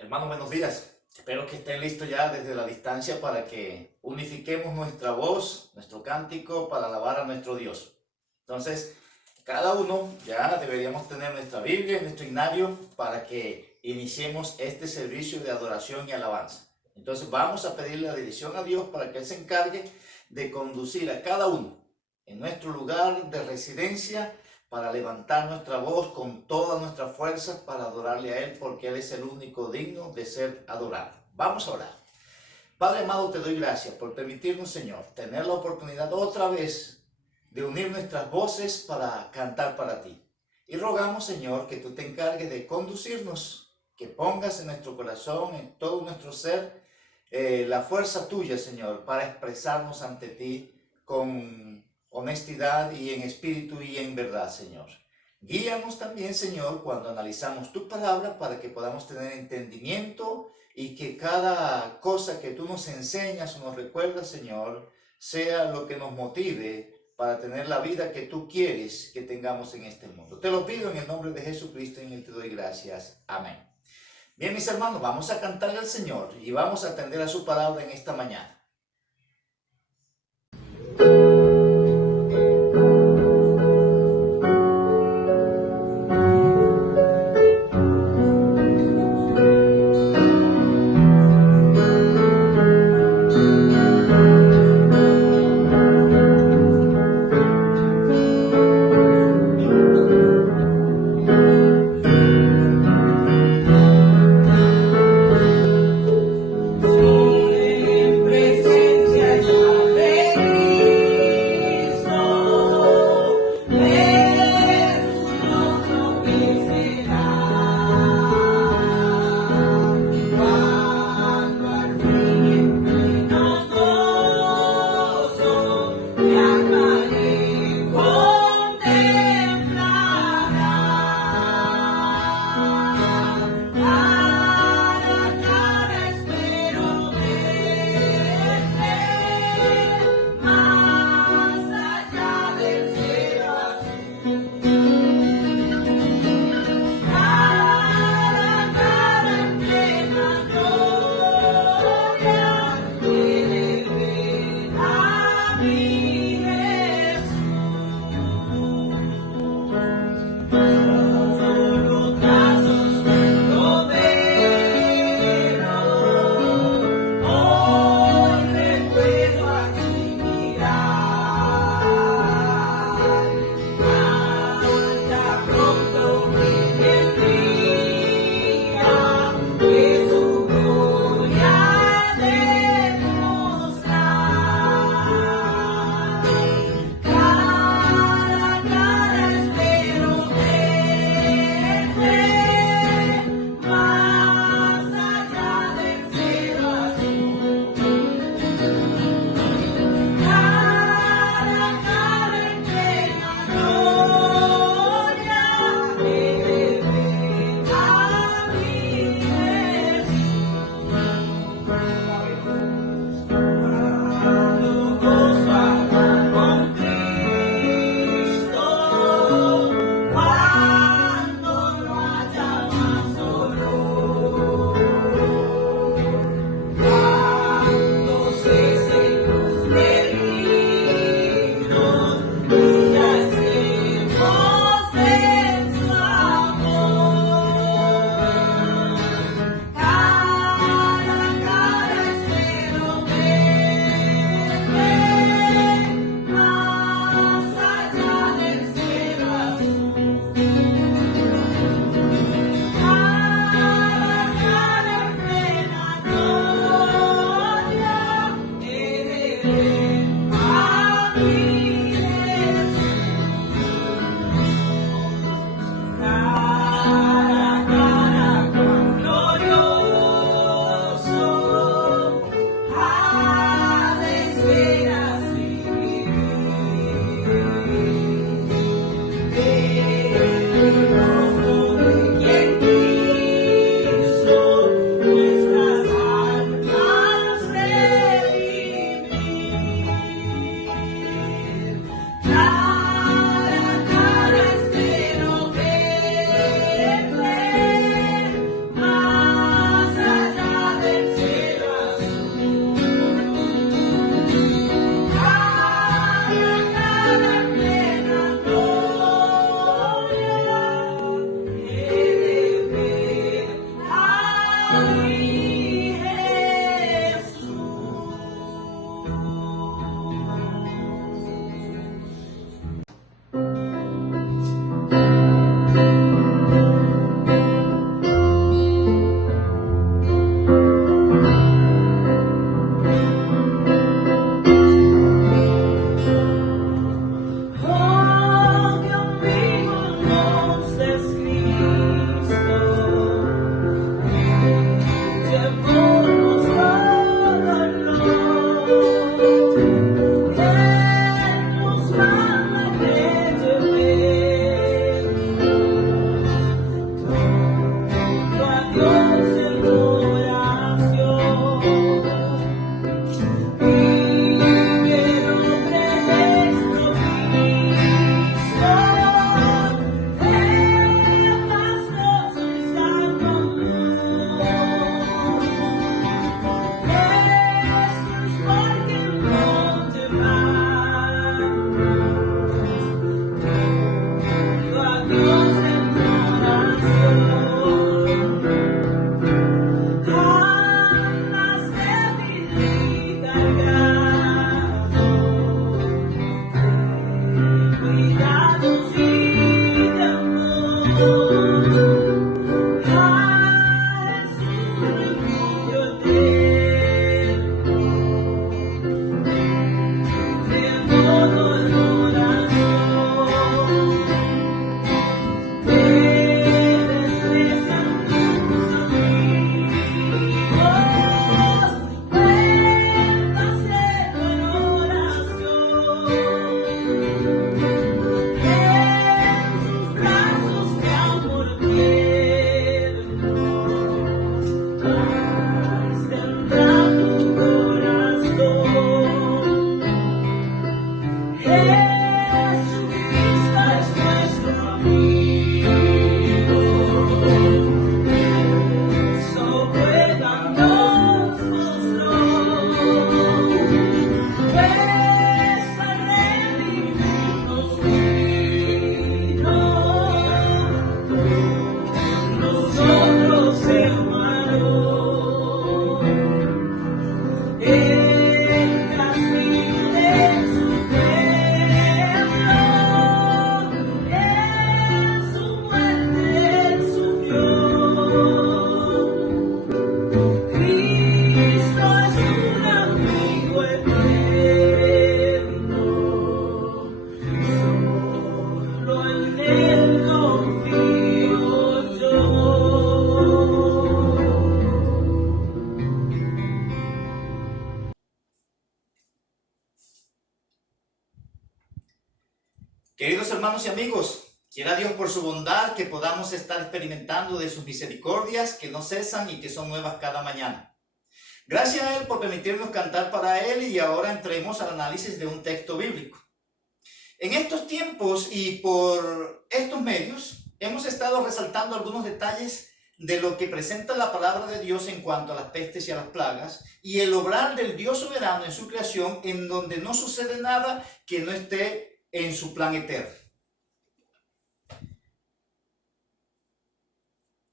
Hermanos, buenos días. Espero que estén listos ya desde la distancia para que unifiquemos nuestra voz, nuestro cántico para alabar a nuestro Dios. Entonces, cada uno ya deberíamos tener nuestra Biblia y nuestro himnario para que iniciemos este servicio de adoración y alabanza. Entonces, vamos a pedirle la dirección a Dios para que Él se encargue de conducir a cada uno en nuestro lugar de residencia para levantar nuestra voz con todas nuestras fuerzas para adorarle a Él, porque Él es el único digno de ser adorado. Vamos a orar. Padre amado, te doy gracias por permitirnos, Señor, tener la oportunidad otra vez de unir nuestras voces para cantar para ti. Y rogamos, Señor, que tú te encargues de conducirnos, que pongas en nuestro corazón, en todo nuestro ser, la fuerza tuya, Señor, para expresarnos ante ti con honestidad y en espíritu y en verdad, Señor. Guíanos también, Señor, cuando analizamos tu palabra para que podamos tener entendimiento y que cada cosa que tú nos enseñas o nos recuerdas, Señor, sea lo que nos motive para tener la vida que tú quieres que tengamos en este mundo. Te lo pido en el nombre de Jesucristo y en él te doy gracias. Amén. Bien, mis hermanos, vamos a cantarle al Señor y vamos a atender a su palabra en esta mañana. Siempre hermanos y amigos, quiera Dios por su bondad que podamos estar experimentando de sus misericordias que no cesan y que son nuevas cada mañana. Gracias a Él por permitirnos cantar para Él y ahora entremos al análisis de un texto bíblico. En estos tiempos y por estos medios hemos estado resaltando algunos detalles de lo que presenta la palabra de Dios en cuanto a las pestes y a las plagas y el obrar del Dios soberano en su creación, en donde no sucede nada que no esté en su plan eterno.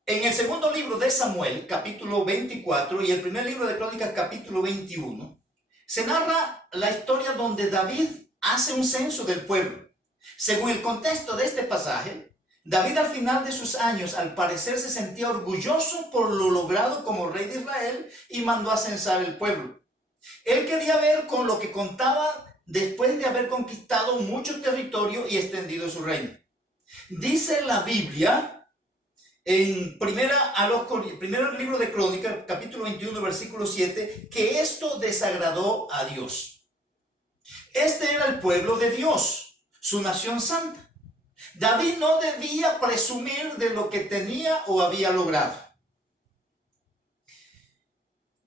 En el segundo libro de Samuel, capítulo 24, y el primer libro de Crónicas, capítulo 21, se narra la historia donde David hace un censo del pueblo. Según el contexto de este pasaje, David al final de sus años al parecer se sentía orgulloso por lo logrado como rey de Israel y mandó a censar el pueblo. Él quería ver con lo que contaba después de haber conquistado mucho territorio y extendido su reino. Dice la Biblia en primero libro de Crónicas, capítulo 21, versículo 7, que esto desagradó a Dios. Este era el pueblo de Dios, su nación santa. David no debía presumir de lo que tenía o había logrado.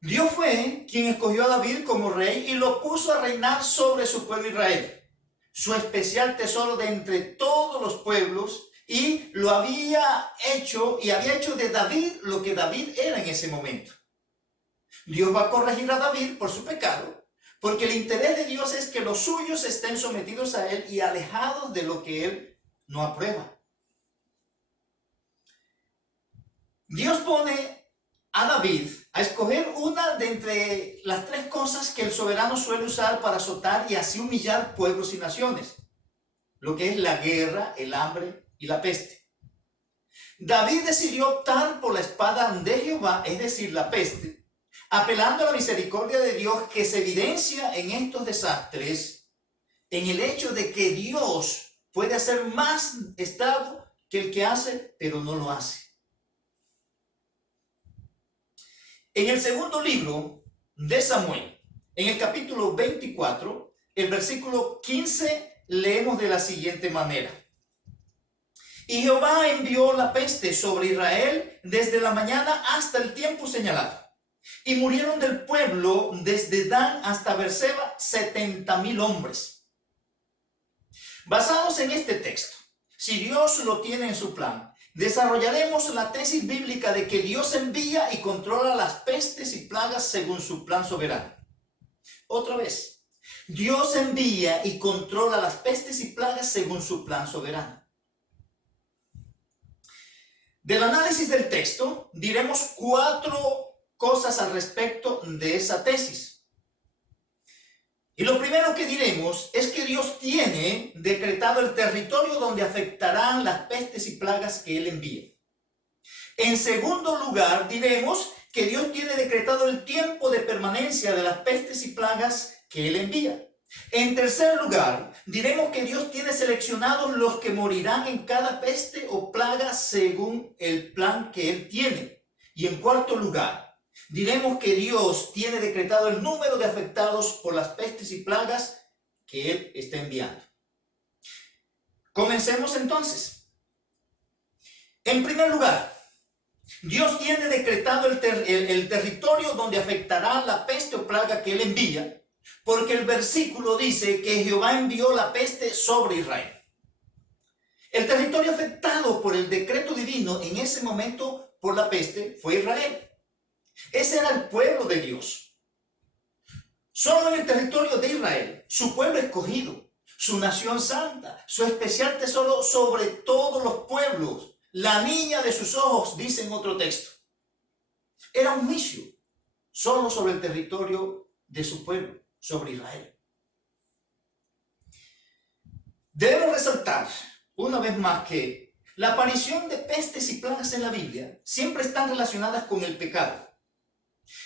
Dios fue quien escogió a David como rey y lo puso a reinar sobre su pueblo Israel, su especial tesoro de entre todos los pueblos, y lo había hecho de David lo que David era en ese momento. Dios va a corregir a David por su pecado, porque el interés de Dios es que los suyos estén sometidos a él y alejados de lo que él no aprueba. Dios pone a David a escoger una de entre las tres cosas que el soberano suele usar para azotar y así humillar pueblos y naciones, lo que es la guerra, el hambre y la peste. David decidió optar por la espada de Jehová, es decir, la peste, apelando a la misericordia de Dios que se evidencia en estos desastres, en el hecho de que Dios puede hacer más estrago que el que hace, pero no lo hace. En el segundo libro de Samuel, en el capítulo 24, el versículo 15, leemos de la siguiente manera. Y Jehová envió la peste sobre Israel desde la mañana hasta el tiempo señalado. Y murieron del pueblo desde Dan hasta Beerseba 70,000 hombres. Basados en este texto, si Dios lo tiene en su plan, desarrollaremos la tesis bíblica de que Dios envía y controla las pestes y plagas según su plan soberano. Otra vez, Dios envía y controla las pestes y plagas según su plan soberano. Del análisis del texto, diremos 4 cosas al respecto de esa tesis. Y lo primero que diremos es que Dios tiene decretado el territorio donde afectarán las pestes y plagas que Él envía. En segundo lugar, diremos que Dios tiene decretado el tiempo de permanencia de las pestes y plagas que Él envía. En tercer lugar, diremos que Dios tiene seleccionados los que morirán en cada peste o plaga según el plan que Él tiene. Y en cuarto lugar, diremos que Dios tiene decretado el número de afectados por las pestes y plagas que Él está enviando. Comencemos entonces. En primer lugar, Dios tiene decretado el territorio donde afectará la peste o plaga que Él envía, porque el versículo dice que Jehová envió la peste sobre Israel. El territorio afectado por el decreto divino en ese momento por la peste fue Israel. Ese era el pueblo de Dios. Solo en el territorio de Israel, su pueblo escogido, su nación santa, su especial tesoro sobre todos los pueblos, la niña de sus ojos, dice en otro texto. Era un juicio solo sobre el territorio de su pueblo, sobre Israel. Debemos resaltar una vez más que la aparición de pestes y plagas en la Biblia siempre están relacionadas con el pecado.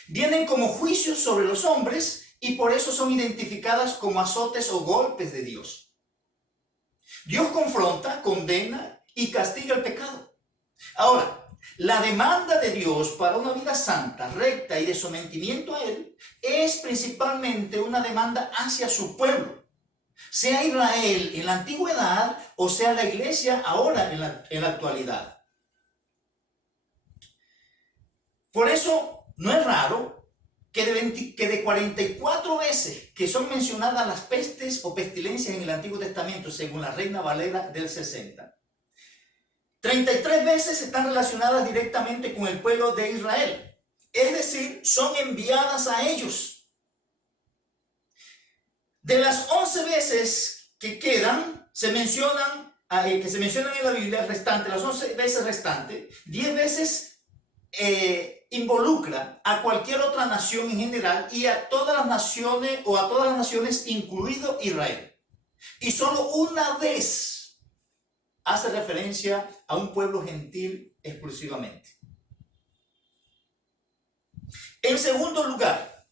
Vienen como juicios sobre los hombres y por eso son identificadas como azotes o golpes de Dios. Dios confronta, condena y castiga el pecado. Ahora, la demanda de Dios para una vida santa, recta y de sometimiento a Él es principalmente una demanda hacia su pueblo. sea Israel en la antigüedad o sea la iglesia ahora en la actualidad. Por eso no es raro que de 44 veces que son mencionadas las pestes o pestilencias en el Antiguo Testamento, según la Reina Valera del 60, 33 veces están relacionadas directamente con el pueblo de Israel. Es decir, son enviadas a ellos. De las 11 veces que quedan, que se mencionan en la Biblia restantes, las 11 veces restantes, 10 veces involucra a cualquier otra nación en general y a todas las naciones, incluido Israel. Y solo una vez hace referencia a un pueblo gentil exclusivamente. En segundo lugar,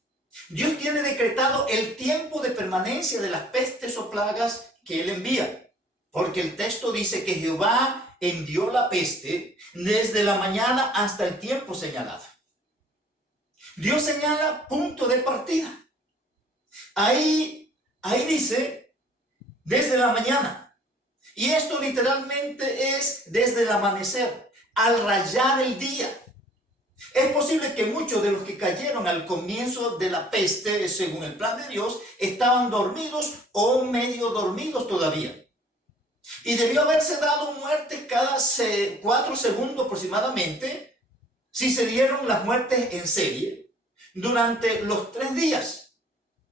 Dios tiene decretado el tiempo de permanencia de las pestes o plagas que Él envía, porque el texto dice que Jehová envió la peste desde la mañana hasta el tiempo señalado. Dios señala punto de partida. Ahí dice desde la mañana. Y esto literalmente es desde el amanecer, al rayar el día. Es posible que muchos de los que cayeron al comienzo de la peste, según el plan de Dios, estaban dormidos o medio dormidos todavía. Y debió haberse dado muertes cada 4 segundos aproximadamente, si se dieron las muertes en serie, durante los 3 días.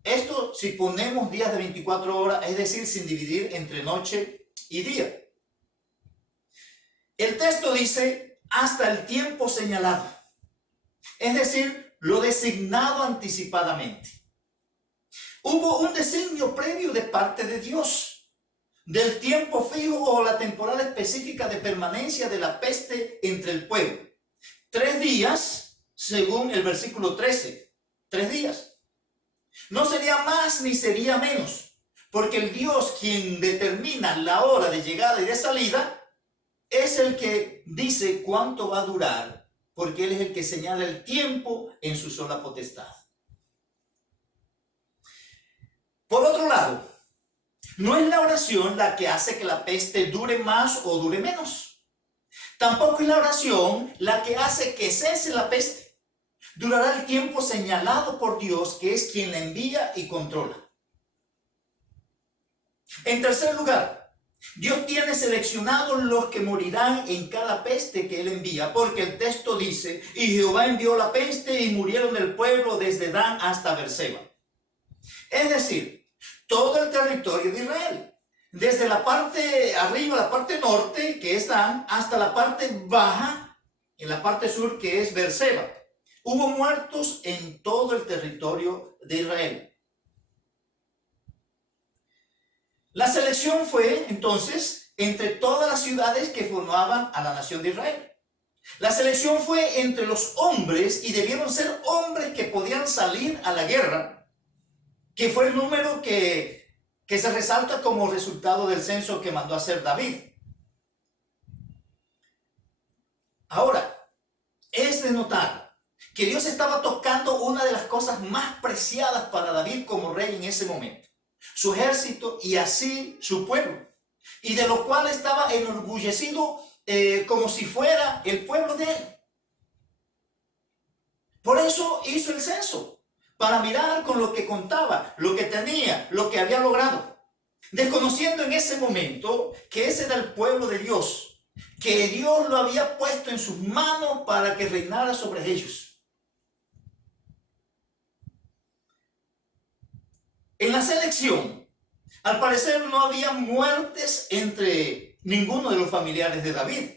Esto si ponemos días de 24 horas, es decir, sin dividir entre noche y día. El texto dice hasta el tiempo señalado. Es decir, lo designado anticipadamente. Hubo un designio previo de parte de Dios del tiempo fijo o la temporada específica de permanencia de la peste entre el pueblo. 3 días, según el versículo 13. 3 días. No sería más ni sería menos, porque el Dios quien determina la hora de llegada y de salida es el que dice cuánto va a durar, porque Él es el que señala el tiempo en su sola potestad. Por otro lado, no es la oración la que hace que la peste dure más o dure menos. Tampoco es la oración la que hace que cese la peste. Durará el tiempo señalado por Dios, que es quien la envía y controla. En tercer lugar, Dios tiene seleccionados los que morirán en cada peste que Él envía, porque el texto dice, y Jehová envió la peste y murieron el pueblo desde Dan hasta Beerseba. Es decir, todo el territorio de Israel, desde la parte arriba, la parte norte, que es Dan, hasta la parte baja, en la parte sur, que es Beerseba. Hubo muertos en todo el territorio de Israel. La selección fue, entonces, entre todas las ciudades que formaban a la nación de Israel. La selección fue entre los hombres, y debieron ser hombres que podían salir a la guerra, que fue el número que se resalta como resultado del censo que mandó a hacer David. Ahora, es de notar que Dios estaba tocando una de las cosas más preciadas para David como rey en ese momento: su ejército y así su pueblo, y de lo cual estaba enorgullecido como si fuera el pueblo de él. Por eso hizo el censo, para mirar con lo que contaba, lo que tenía, lo que había logrado, desconociendo en ese momento que ese era el pueblo de Dios, que Dios lo había puesto en sus manos para que reinara sobre ellos. En la selección, al parecer no había muertes entre ninguno de los familiares de David.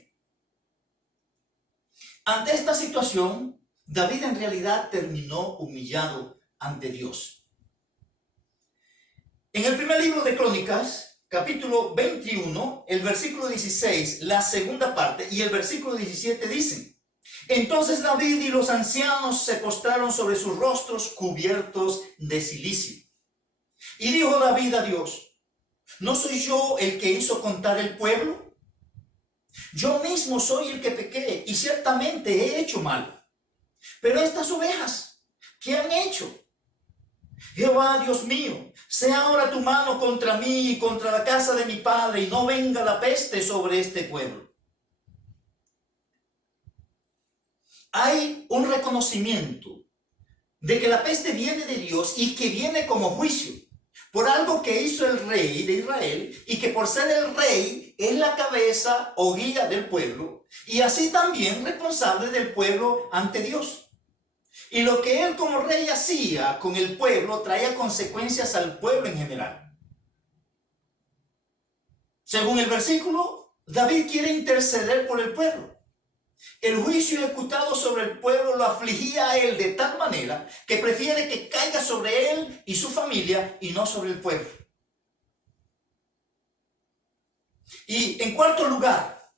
Ante esta situación, David en realidad terminó humillado ante Dios. En el primer libro de Crónicas, capítulo 21, el versículo 16, la segunda parte, y el versículo 17 dicen: entonces David y los ancianos se postraron sobre sus rostros cubiertos de cilicio. Y dijo David a Dios: ¿no soy yo el que hizo contar el pueblo? Yo mismo soy el que pequé y ciertamente he hecho mal. Pero estas ovejas, ¿qué han hecho? Jehová, Dios mío, sea ahora tu mano contra mí y contra la casa de mi padre, y no venga la peste sobre este pueblo. Hay un reconocimiento de que la peste viene de Dios y que viene como juicio por algo que hizo el rey de Israel, y que por ser el rey es la cabeza o guía del pueblo, y así también responsable del pueblo ante Dios. Y lo que él como rey hacía con el pueblo traía consecuencias al pueblo en general. Según el versículo, David quiere interceder por el pueblo. El juicio ejecutado sobre el pueblo lo afligía a él de tal manera que prefiere que caiga sobre él y su familia y no sobre el pueblo. Y en cuarto lugar,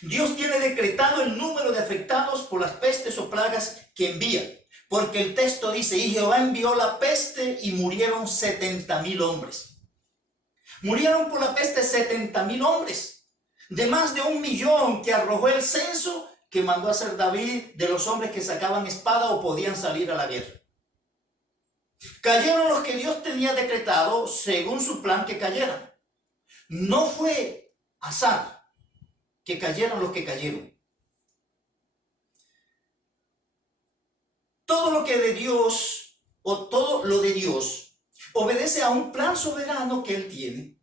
Dios tiene decretado el número de afectados por las pestes o plagas que envía. Porque el texto dice, y Jehová envió la peste y murieron 70,000 hombres. Murieron por la peste 70,000 hombres, de más de 1,000,000 que arrojó el censo que mandó a hacer David de los hombres que sacaban espada o podían salir a la guerra. Cayeron los que Dios tenía decretado según su plan que cayeran. No fue azar que cayeron los que cayeron. Todo lo que de Dios, o todo lo de Dios, obedece a un plan soberano que Él tiene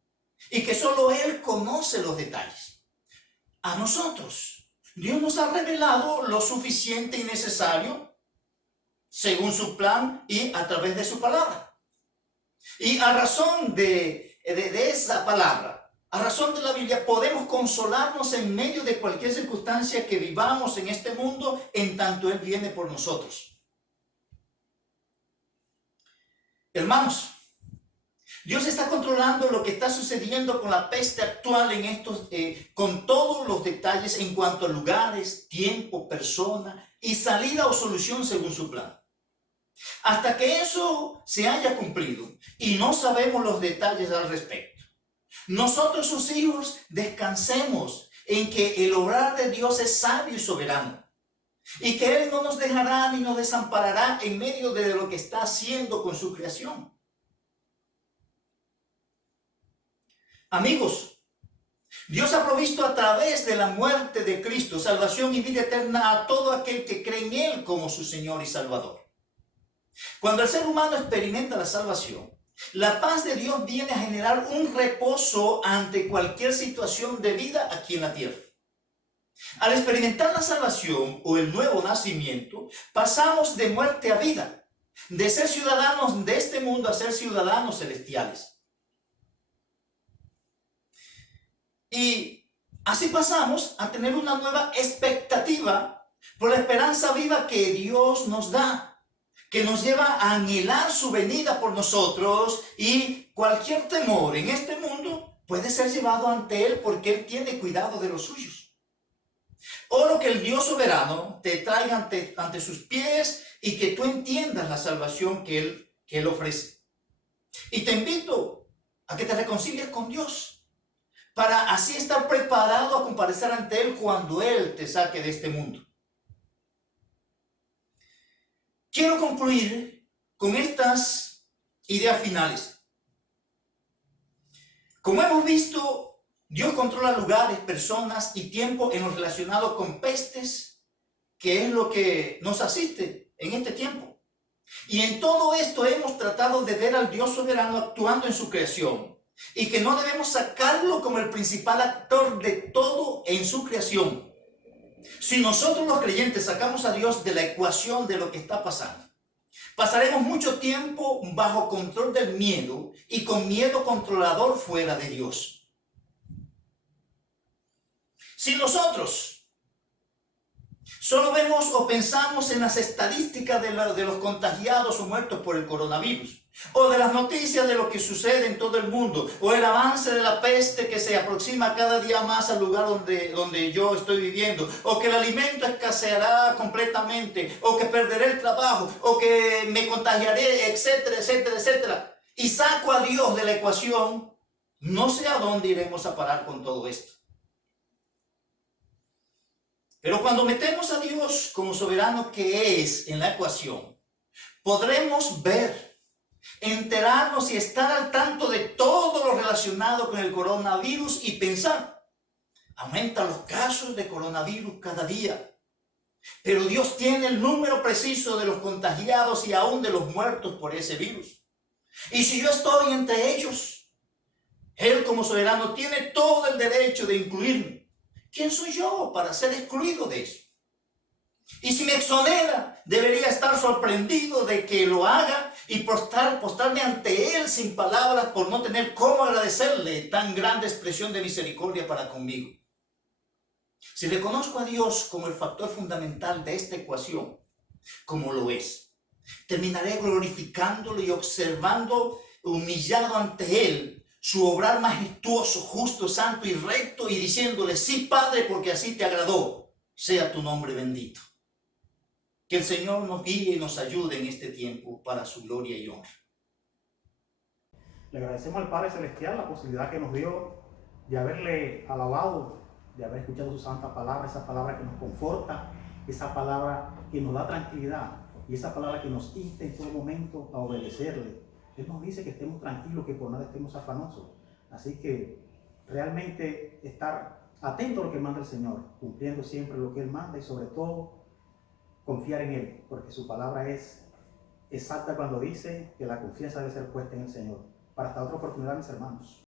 y que solo Él conoce los detalles. A nosotros, Dios nos ha revelado lo suficiente y necesario según su plan y a través de su palabra. Y a razón de esa palabra, a razón de la Biblia, podemos consolarnos en medio de cualquier circunstancia que vivamos en este mundo, en tanto Él viene por nosotros. Hermanos, Dios está controlando lo que está sucediendo con la peste actual en estos, con todos los detalles en cuanto a lugares, tiempo, persona y salida o solución según su plan. Hasta que eso se haya cumplido y no sabemos los detalles al respecto, nosotros sus hijos descansemos en que el obrar de Dios es sabio y soberano, y que Él no nos dejará ni nos desamparará en medio de lo que está haciendo con su creación. Amigos, Dios ha provisto a través de la muerte de Cristo salvación y vida eterna a todo aquel que cree en Él como su Señor y Salvador. Cuando el ser humano experimenta la salvación, la paz de Dios viene a generar un reposo ante cualquier situación de vida aquí en la tierra. Al experimentar la salvación o el nuevo nacimiento, pasamos de muerte a vida, de ser ciudadanos de este mundo a ser ciudadanos celestiales. Y así pasamos a tener una nueva expectativa por la esperanza viva que Dios nos da, que nos lleva a anhelar su venida por nosotros, y cualquier temor en este mundo puede ser llevado ante Él porque Él tiene cuidado de los suyos. Oro que el Dios soberano te traiga ante sus pies y que tú entiendas la salvación que Él ofrece. Y te invito a que te reconcilies con Dios para así estar preparado a comparecer ante Él cuando Él te saque de este mundo. Quiero concluir con estas ideas finales. Como hemos visto, Dios controla lugares, personas y tiempo en lo relacionado con pestes, que es lo que nos asiste en este tiempo. Y en todo esto hemos tratado de ver al Dios soberano actuando en su creación, y que no debemos sacarlo como el principal actor de todo en su creación. Si nosotros los creyentes sacamos a Dios de la ecuación de lo que está pasando, pasaremos mucho tiempo bajo control del miedo y con miedo controlador fuera de Dios. Si nosotros solo vemos o pensamos en las estadísticas de los contagiados o muertos por el coronavirus, o de las noticias de lo que sucede en todo el mundo, o el avance de la peste que se aproxima cada día más al lugar donde yo estoy viviendo, o que el alimento escaseará completamente, o que perderé el trabajo, o que me contagiaré, etcétera, etcétera, etcétera, y saco a Dios de la ecuación, no sé a dónde iremos a parar con todo esto. Pero cuando metemos a Dios como soberano que es en la ecuación, podremos ver enterarnos y estar al tanto de todo lo relacionado con el coronavirus y pensar, aumentan los casos de coronavirus cada día, pero Dios tiene el número preciso de los contagiados y aún de los muertos por ese virus. Y si yo estoy entre ellos, Él como soberano tiene todo el derecho de incluirme. ¿Quién soy yo para ser excluido de eso? Y si me exonera, debería estar sorprendido de que lo haga y postrarme ante Él sin palabras por no tener cómo agradecerle tan grande expresión de misericordia para conmigo. Si reconozco a Dios como el factor fundamental de esta ecuación, como lo es, terminaré glorificándolo y observando humillado ante Él su obrar majestuoso, justo, santo y recto, y diciéndole, sí, Padre, porque así te agradó, sea tu nombre bendito. Que el Señor nos guíe y nos ayude en este tiempo para su gloria y honra. Le agradecemos al Padre Celestial la posibilidad que nos dio de haberle alabado, de haber escuchado su santa palabra, esa palabra que nos conforta, esa palabra que nos da tranquilidad y esa palabra que nos insta en todo momento a obedecerle. Él nos dice que estemos tranquilos, que por nada estemos afanosos. Así que realmente estar atentos a lo que manda el Señor, cumpliendo siempre lo que Él manda y sobre todo confiar en Él, porque su palabra es exacta cuando dice que la confianza debe ser puesta en el Señor. Para esta otra oportunidad, mis hermanos.